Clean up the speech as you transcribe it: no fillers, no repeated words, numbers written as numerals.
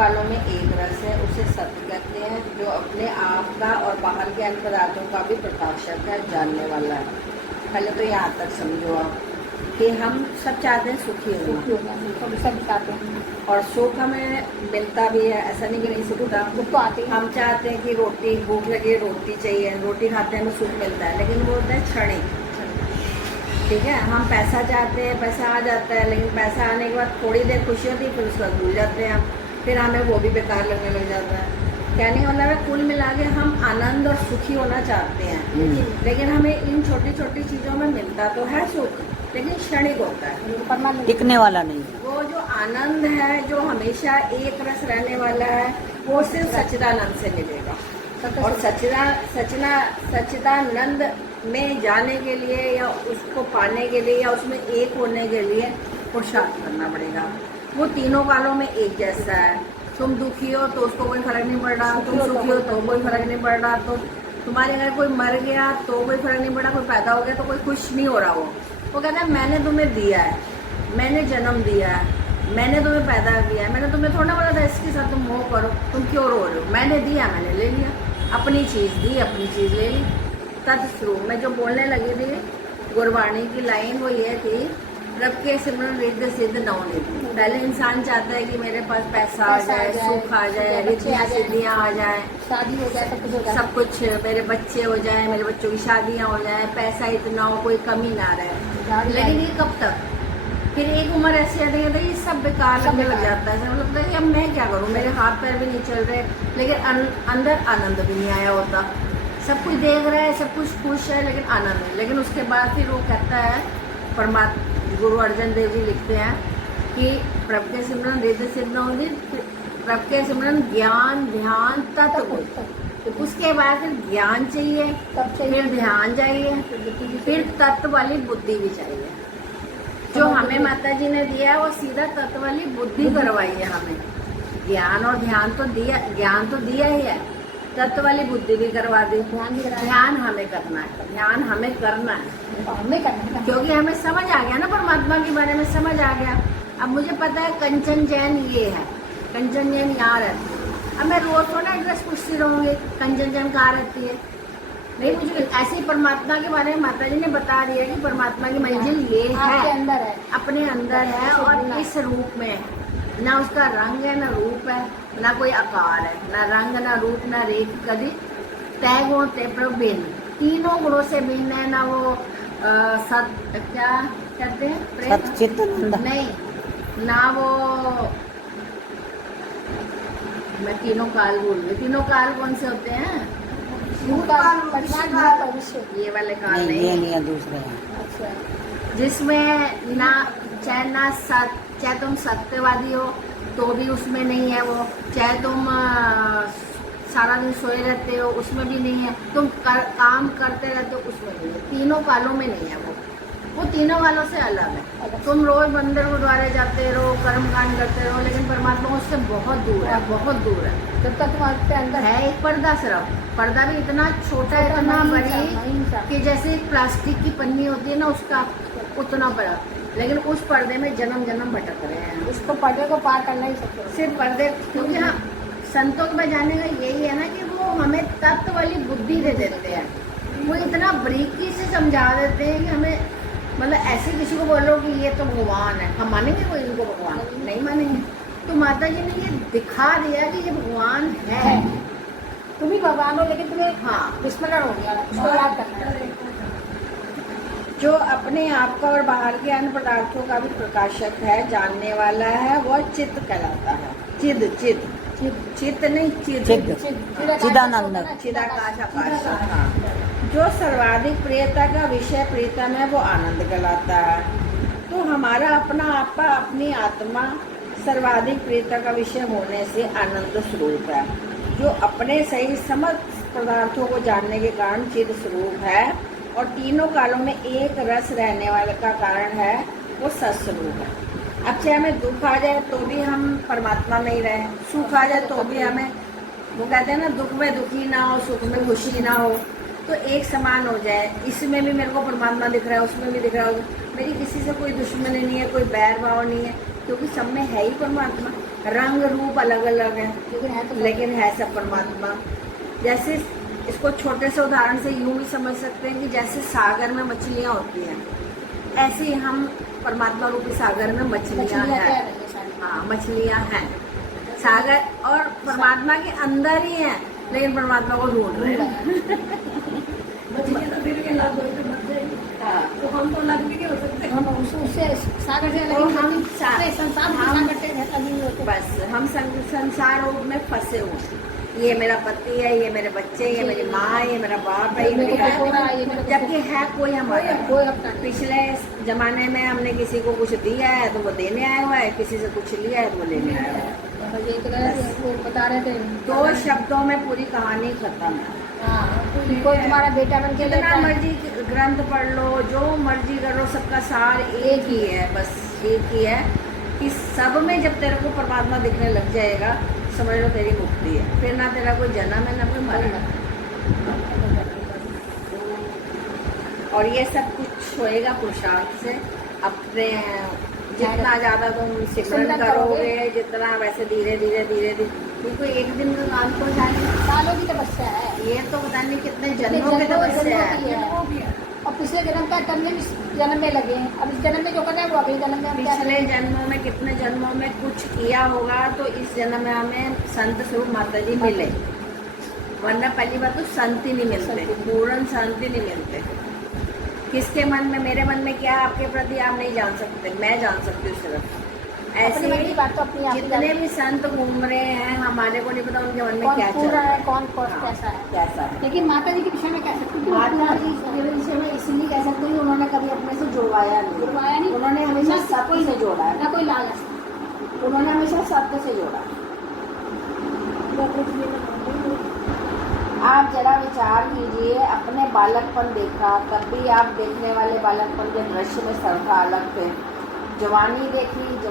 वालों में एक रस है, उसे सत्य कहते हैं, जो अपने आप का और बाहर के अन्य पदार्थों का भी प्रकाशक है, जानने वाला है। पहले तो यहाँ तक समझो आप कि हम सब चाहते हैं सुखी होना, सब चाहते हैं और सुख हमें मिलता भी है, ऐसा नहीं कि नहीं सुखता। दुख तो आते हैं। हम चाहते हैं कि रोटी, भूख लगी है रोटी चाहिए, रोटी खाते हैं हमें सुख मिलता है, लेकिन वो होता है क्षणिक। ठीक है, हम पैसा चाहते हैं, पैसा आ जाता है, लेकिन पैसा आने के बाद थोड़ी देर खुशी होती है, फिर उसके बाद भूल जाते हैं हम, फिर हमें वो भी बेकार लगने लग जाता है। कहने का मतलब है कुल मिला के हम आनंद और सुखी होना चाहते हैं, लेकिन हमें इन छोटी छोटी चीज़ों में मिलता तो है सुख, लेकिन क्षणिक होता है, टिकने वाला नहीं। वो जो आनंद है, जो हमेशा एक रस रहने वाला है, वो सिर्फ सच्चिदानंद से मिलेगा। और सच्चिदानंद में जाने के लिए या उसको पाने के लिए या उसमें एक होने के लिए पुरुषार्थ करना पड़ेगा। वो तीनों कालों में एक जैसा है। तुम दुखी हो तो उसको कोई फर्क नहीं पड़ रहा, तुम सुखी हो तो कोई फर्क नहीं पड़ रहा, तो तुम्हारे घर कोई मर गया तो कोई फर्क नहीं पड़ा, कोई पैदा हो गया तो कोई खुश नहीं हो रहा। वो कहता है मैंने तुम्हें दिया है, मैंने जन्म दिया है, मैंने तुम्हें पैदा किया है, मैंने तुम्हें थोड़ा बोला था इसके साथ तुम मोह करो, तुम क्यों रो रहे हो? मैंने दिया, मैंने ले लिया, अपनी चीज़ दी, अपनी चीज़ ले ली। तत्स्वरूप मैं जो बोलने लगी थी गुरबाणी की लाइन वो ये थी, रब के सिमरन रिद्ध सिद्ध नवनिधि। पहले इंसान चाहता है कि मेरे पास पैसा आ जाए, सुख आ जाए, रिद्धियाँ सिद्धियाँ आ जाए, शादी हो जाए, सब कुछ हो जाए, सब कुछ, मेरे बच्चे हो जाए, मेरे बच्चों की शादियाँ हो जाए, पैसा इतना हो, कोई कमी ना रहे। लेकिन ये कब तक? फिर एक उम्र ऐसी आती है ये सब बेकार लगने लग जाता है। मतलब कि अब मैं क्या करूँ, मेरे हाथ पैर भी नहीं चल रहे, लेकिन अंदर आनंद भी नहीं आया होता। सब कुछ देख रहा है, सब कुछ खुश है, लेकिन आनंद नहीं। लेकिन उसके बाद फिर वो कहता है, परमात्मा गुरु अर्जन देव जी लिखते हैं कि प्रभ के सिमरन रिद्ध सिद्ध होंगे, प्रभ के सिमरन ज्ञान ध्यान तत्व, उसके बाद फिर ज्ञान चाहिए, फिर ध्यान चाहिए, फिर तत्व वाली बुद्धि भी चाहिए। जो हमें माता जी ने दिया है वो सीधा तत्व वाली बुद्धि करवाई है हमें। ज्ञान और ध्यान तो दिया, ज्ञान तो दिया ही है, तत्व वाली बुद्धि भी करवा दी। ध्यान हमें करना है, ध्यान हमें करना है, हमें करना है, क्योंकि हमें समझ आ गया ना, परमात्मा के बारे में समझ आ गया। अब मुझे पता है कंचन जैन ये है, कंचन जैन यहाँ रहती है। अब मैं रोज थोड़ा एड्रेस पूछती रहूँगी कंचन जैन कहाँ रहती है, नहीं, मुझे ऐसे ही परमात्मा के बारे में माता जी ने बता दिया कि परमात्मा की मंजिल ये है, अंदर है, अपने अंदर है, और इस रूप में है। ना उसका रंग है, ना रूप है, ना कोई आकार है, ना रंग, ना रूप, ना रेख, कभी तय गुण ते प्रभिन्न, तीनों गुणों से भिन्न है। ना वो क्या कहते हैं, सच्चिदानंद नहीं, ना वो, मैं तीनों काल बोल रही, तीनों काल कौन से होते हैं? ये वाले काल नहीं, नहीं, ये नहीं है, दूसरे हैं। अच्छा, जिसमें ना चाहे तुम सत्यवादी हो तो भी उसमें नहीं है वो, चाहे तुम सारा दिन सोए रहते हो उसमें भी नहीं है, तुम काम करते रहते हो उसमें नहीं है, तीनों कालों में नहीं है वो तीनों कालों से अलग है। तुम रोज मंदिर गुरुद्वारे जाते रहो, कर्म कांड करते रहो, लेकिन परमात्मा उससे बहुत दूर है, बहुत दूर है। जब तक तुम्हारे अंदर है एक पर्दा, सिर्फ पर्दा भी इतना छोटा, इतना बड़ी कि जैसे प्लास्टिक की पन्नी होती है ना, उसका उतना बड़ा, लेकिन उस पर्दे में जन्म जन्म भटक रहे हैं। उसको पर्दे को पार करना ही सकते, सिर्फ पर्दे, क्योंकि हाँ संतों में जाने का यही है ना कि वो हमें तत्व वाली बुद्धि दे देते हैं, वो इतना बारीकी से समझा देते हैं कि हमें, मतलब ऐसे किसी को बोलो कि ये तो भगवान है, हम मानेंगे कोई इनको भगवान? नहीं मानेंगे। तो माता जी ने ये दिखा दिया कि ये भगवान है, तुम ही भगवान हो, लेकिन तुम्हें हाँ विस्मरण हो गया, उसको याद करना है। जो अपने आप का और बाहर के अन्य पदार्थों का भी प्रकाशक है, जानने वाला है, वह चित्त कहलाता है। चिद चिद चित्त नहीं, चिदानंद, चिदाकाश आकाश। हाँ, जो सर्वाधिक प्रियता का विषय प्रीतम है वो आनंद कहलाता है। तो हमारा अपना आपा, अपनी आत्मा सर्वाधिक प्रियता का विषय होने से आनंद स्वरूप है, जो अपने सही समस्त पदार्थों को जानने के कारण चिद स्वरूप है, और तीनों कालों में एक रस रहने वाले का कारण है, वो सत्स्वरूप है। अब चाहे हमें दुख आ जाए तो भी हम परमात्मा में ही रहे, सुख आ जाए तो भी हमें, वो कहते हैं ना, दुख में दुखी ना हो, सुख में खुशी ना हो, तो एक समान हो जाए। इसमें भी मेरे को परमात्मा दिख रहा है, उसमें भी दिख रहा है, मेरी किसी से कोई दुश्मनी नहीं है, कोई बैर भाव नहीं है, क्योंकि सब में है ही परमात्मा, रंग रूप अलग अलग है लेकिन है सब परमात्मा। जैसे इसको छोटे से उदाहरण से यूं भी समझ सकते हैं कि जैसे सागर में मछलियां होती हैं, ऐसे ही हम परमात्मा रूपी सागर में मछलियां हैं। हाँ, मछलियां हैं सागर और परमात्मा के अंदर ही हैं, लेकिन परमात्मा को ढूंढ रहे हैं। हाँ, तो हम तो अलग भी नहीं हो सकते, हम उससे सागर से तो अलग हम संसार हम करते हैं, अलग नहीं होते। बस हम संसार रूप में फंसे हुए, ये मेरा पति है, ये मेरे बच्चे, ये मेरी माँ है, ये मेरा बाप है, ये मेरी जबकि है कोई हमारा। कोई अपना नहीं। पिछले जमाने में हमने किसी को कुछ दिया है तो वो देने आया हुआ है, किसी से कुछ लिया है तो वो लेने आया हुआ है। और ये तो वो बता रहे थे, 2 शब्दों में पूरी कहानी खत्म है। कोई तुम्हारा बेटा बन के जितना मर्जी ग्रंथ पढ़ लो, जो मर्जी कर लो, सबका सार एक ही है, बस एक ही है कि सब में जब तेरे को परमात्मा दिखने लग जाएगा, समझ लो तेरी मुक्ति है। फिर ना तेरा कोई जन्म है ना कोई मरण है। और ये सब कुछ होएगा पुरुषार्थ से। अपने जितना ज्यादा तुम सिमरन करोगे, जितना वैसे धीरे धीरे धीरे धीरे, क्योंकि एक दिन का काम तो जाने, सालों की तपस्या है ये तो पता नहीं कितने जन्मों की तपस्या है। और पिछले जन्म का करने भी जन्म में लगे, अब इस जन्म में जो करना है वो अगले जन्म में हम क्या पिछले करेंगे? जन्मों में कितने जन्मों में कुछ किया होगा तो इस जन्म में हमें संत स्वरूप माता जी मिले, वरना पहली बात तो संत ही नहीं मिलते, पूर्ण संत ही नहीं मिलते। किसके मन में, मेरे मन में क्या है आपके प्रति आप नहीं जान सकते, मैं जान सकती हूँ सिर्फ। ऐसे अपने मन की बात तो अपनी आप ही जितने भी संत घूम रहे हैं, हमारे को नहीं पता उनके मन में कौन क्या चल पूरा रहा है, है, कौन हाँ, कैसा है। कैसा है। लेकिन माता जी के विषय में कह सकती हूँ, माता जी के विषय में इसलिए कह सकते हैं, उन्होंने कभी अपने से जोड़वाया नहीं, जुड़वाया नहीं, उन्होंने हमेशा ना सत्य से जोड़ा है, ना कोई लालच। उन्होंने हमेशा सत्य से जोड़ा। आप जरा विचार कीजिए, अपने बालकपन देखा, कभी आप देखने वाले बालकपन के दृश्य में सरखा अलग थे। जवानी देखी,